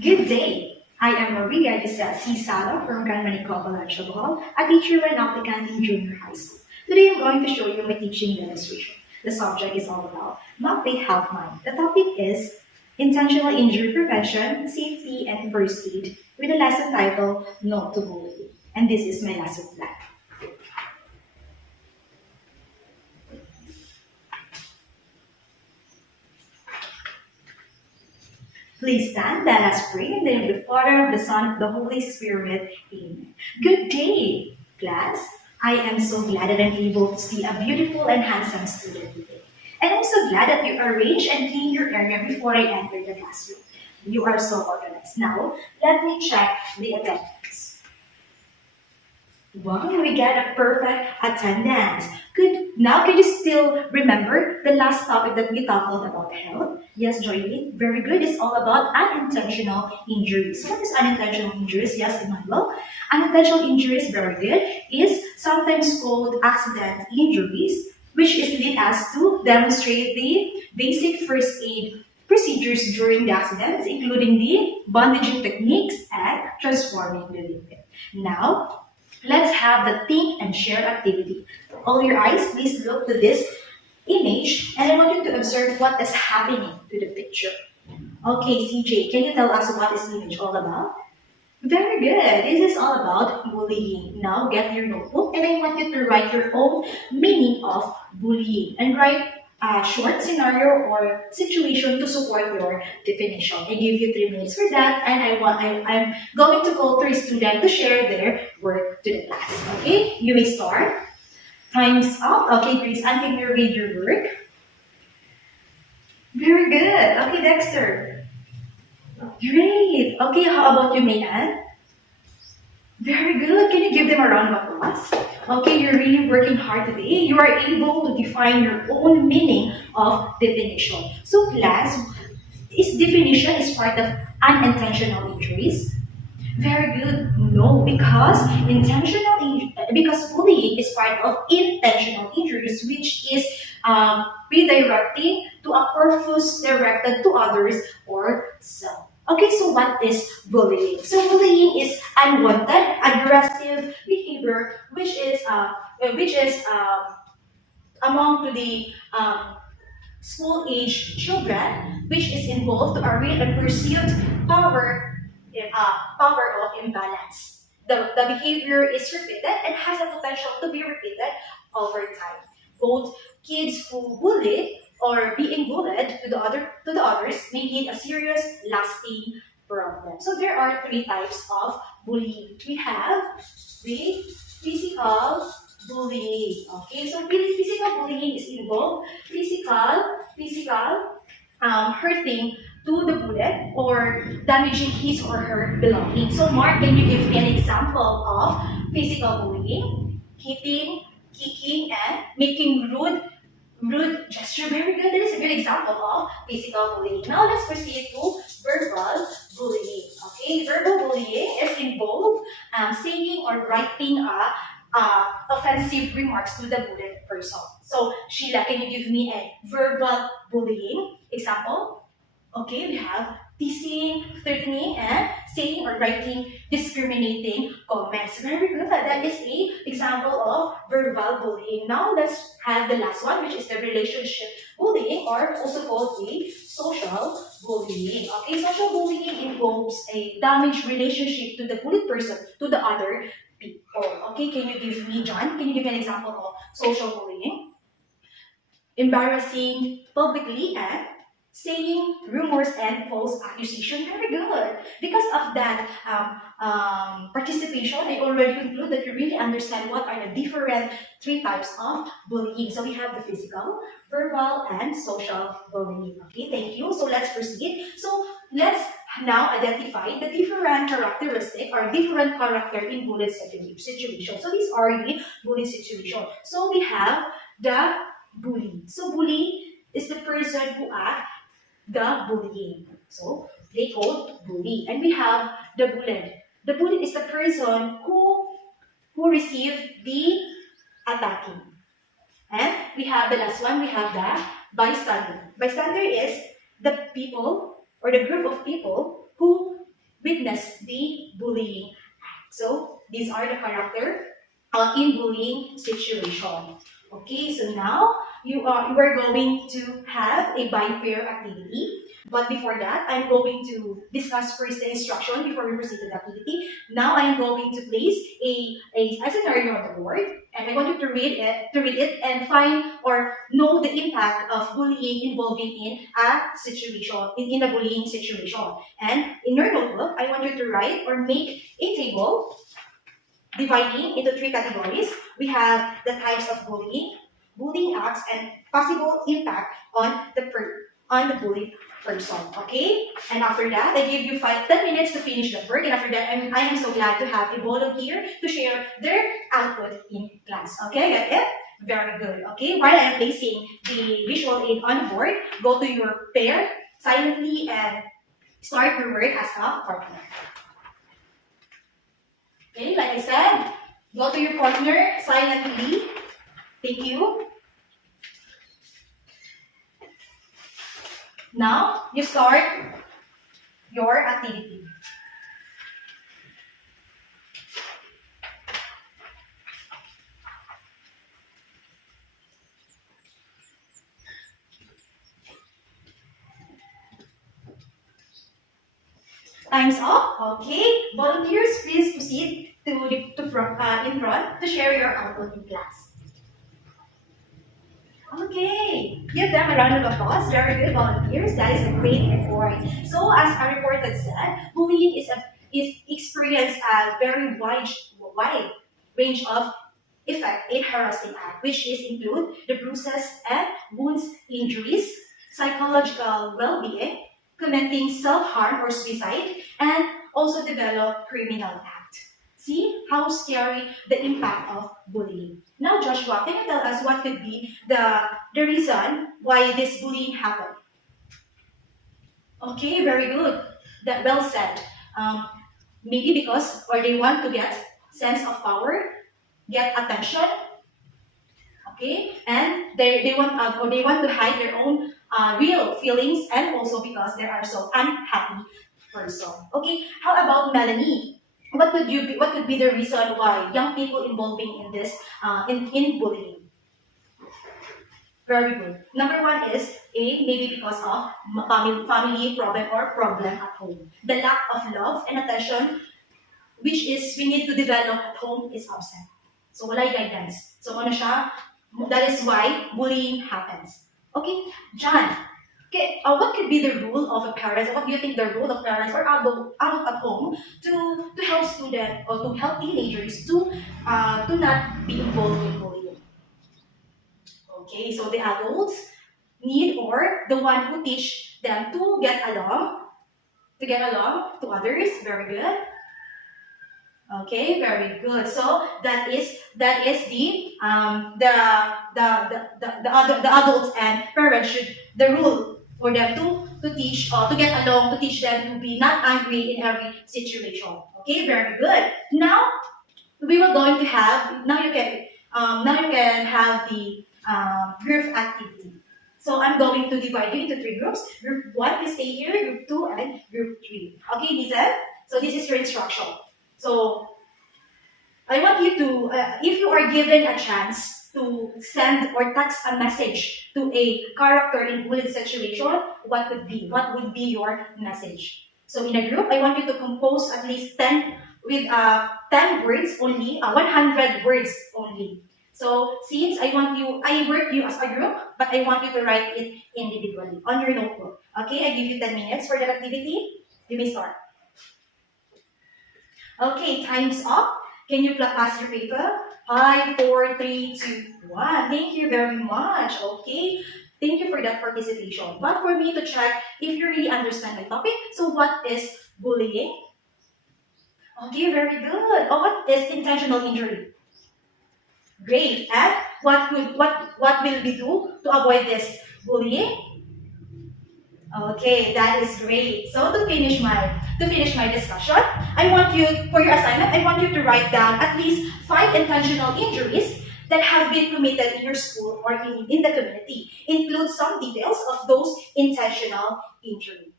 Good day. I am Maria C. Sala from Can Manico Collegiate Hall, a teacher and applicant in junior high school. Today I'm going to show you my teaching demonstration. The subject is all about Monthly Health Month. The topic is Intentional Injury Prevention, Safety, and First Aid with a lesson title No to Bullying. And this is my lesson plan. Please stand, let us pray in the name of the Father, of the Son, of the Holy Spirit. Amen. Good day, class. I am so glad that I'm able to see a beautiful and handsome student today. And I'm so glad that you arranged and cleaned your area before I entered the classroom. You are so organized. Now, let me check the attendance. Wow, we got a perfect attendance. Good. Now, can you still remember the last topic that we tackled about health? Yes, Joylene. Very good. It's all about unintentional injuries. What is unintentional injuries? Yes, Emmanuel. Unintentional injuries, very good, is sometimes called accident injuries, which is lead us to demonstrate the basic first aid procedures during the accidents, including the bandaging techniques and transforming the victim. Now, let's have the think and share activity. All your eyes, please look to this image and I want you to observe what is happening to the picture. Okay, CJ, can you tell us what is the image all about? Very good. This is all about bullying. Now get your notebook and I want you to write your own meaning of bullying and write a short scenario or situation to support your definition. I give you 3 minutes for that and I'm going to call 3 students to share their work to the class. Okay, you may start. Time's up. Okay, Grace, Ann, can you read your work? Very good. Okay, Dexter. Great. Okay, how about you, Mayan? Very good. Can you give them a round of applause? Okay, you're really working hard today. You are able to define your own meaning of definition. So class, is definition is part of unintentional injuries? Very good. No, because bullying is part of intentional injuries, which is redirecting to a purpose directed to others or self. Okay, so what is bullying? So bullying is unwanted, aggressive behavior, which is among to the school-age children, which is involved to a real and perceived power of imbalance. The behavior is repeated and has a potential to be repeated over time. Both kids who bully or being bullied to the others may need a serious, lasting problem. So there are 3 types of bullying. We have the physical bullying. Okay, so physical bullying is involved physical hurting to the bullet or damaging his or her belongings. So Mark, can you give me an example of physical bullying? Hitting, kicking, and making rude gesture. Very good. That is a good example of physical bullying. Now let's proceed to verbal bullying. Okay, verbal bullying is involved saying or writing offensive remarks to the bullied person. So Sheila, can you give me a verbal bullying example? Okay, we have teasing, threatening, and saying or writing discriminating comments. Very good. That is a example of verbal bullying. Now let's have the last one, which is the relationship bullying, or also called the social bullying. Okay, social bullying involves a damaged relationship to the bullied person to the other people. Okay, can you give me, John? Can you give me an example of social bullying? Embarrassing publicly and saying rumors and false accusation. Very good. Because of that participation, I already conclude that you really understand what are the different 3 types of bullying. So we have the physical, verbal, and social bullying. Okay, thank you. So let's proceed. So let's now identify the different characteristic or different character in bullied situation. So these are the bullied situation. So we have the bully. So bully is the person who acts the bullying. So they call bully. And we have the bullied. The bullied is the person who received the attacking. And we have the last one, we have the bystander. Bystander is the people or the group of people who witness the bullying act. So these are the character in bullying situation. Okay, so now you are going to have a by fair activity. But before that, I'm going to discuss first the instruction before we proceed to the activity. Now I'm going to place a scenario on the board, and I want you to read it and find or know the impact of bullying involving in a situation, in a bullying situation. And in your notebook, I want you to write or make a table dividing into three categories. We have the types of bullying, bullying acts, and possible impact on on the bullied person. Okay? And after that, I give you 10 minutes to finish the work. And after that, I am so glad to have a volunteer to share their output in class. Okay? Get it? Very good. Okay? While I am placing the visual aid on the board, go to your pair silently and start your work as a partner. Okay, like I said, go to your partner silently. Thank you. Now, you start your activity. Time's up. Okay, volunteers, please proceed in front to share your output in class. Okay, give them a round of applause. Very good, volunteers. That is a great effort. So, as our report had said, bullying is experience a very wide range of effect in harassing act, which is include the bruises and wounds, injuries, psychological well-being, committing self-harm or suicide, and also develop criminal act. See how scary the impact of bullying. Now, Joshua, can you tell us what could be the reason why this bullying happened? Okay, very good. That well said. Um, Maybe because or they want to get sense of power, get attention, okay, and they want to hide their own real feelings, and also because they are so unhappy person. Okay, how about Melanie? What could be the reason why young people involving in this in bullying? Very good. Number one is maybe because of family problem or problem at home. The lack of love and attention which is we need to develop at home is absent. So wala yung guidance. So ano siya? That is why bullying happens. Okay, John. Okay, what could be the role of a parent? What do you think the role of parents or adult at home to help students or to help teenagers to not be involved in bullying? Okay, so the adults need or the one who teach them to get along to others. Very good. Okay, very good. So that is the adults and parents should the rule for them to teach to get along, to teach them to be not angry in every situation. Okay, very good. Now we will going to have now you can have the group activity. So I'm going to divide you into three groups. Group 1 will stay here, group 2 and group 3. Okay, Lisa? So this is your instruction. So I want you to, if you are given a chance to send or text a message to a character in bullet situation, what would be your message? So in a group, I want you to compose at least 10 with 10 words only, 100 words only. So since I work you as a group, but I want you to write it individually on your notebook. Okay, I give you 10 minutes for that activity. You may start. Okay, time's up. Can you pass your paper? 5, 4, 3, 2, 1. Thank you very much. Okay. Thank you for that participation. But for me to check if you really understand my topic, so what is bullying? Okay, very good. Oh, what is intentional injury? Great. And what will we do to avoid this bullying? Okay, that is great. So to finish my discussion, I want you, for your assignment, I want you to write down at least 5 intentional injuries that have been committed in your school or in the community. Include some details of those intentional injuries.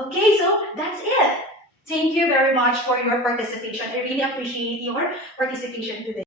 Okay, so that's it. Thank you very much for your participation. I really appreciate your participation today.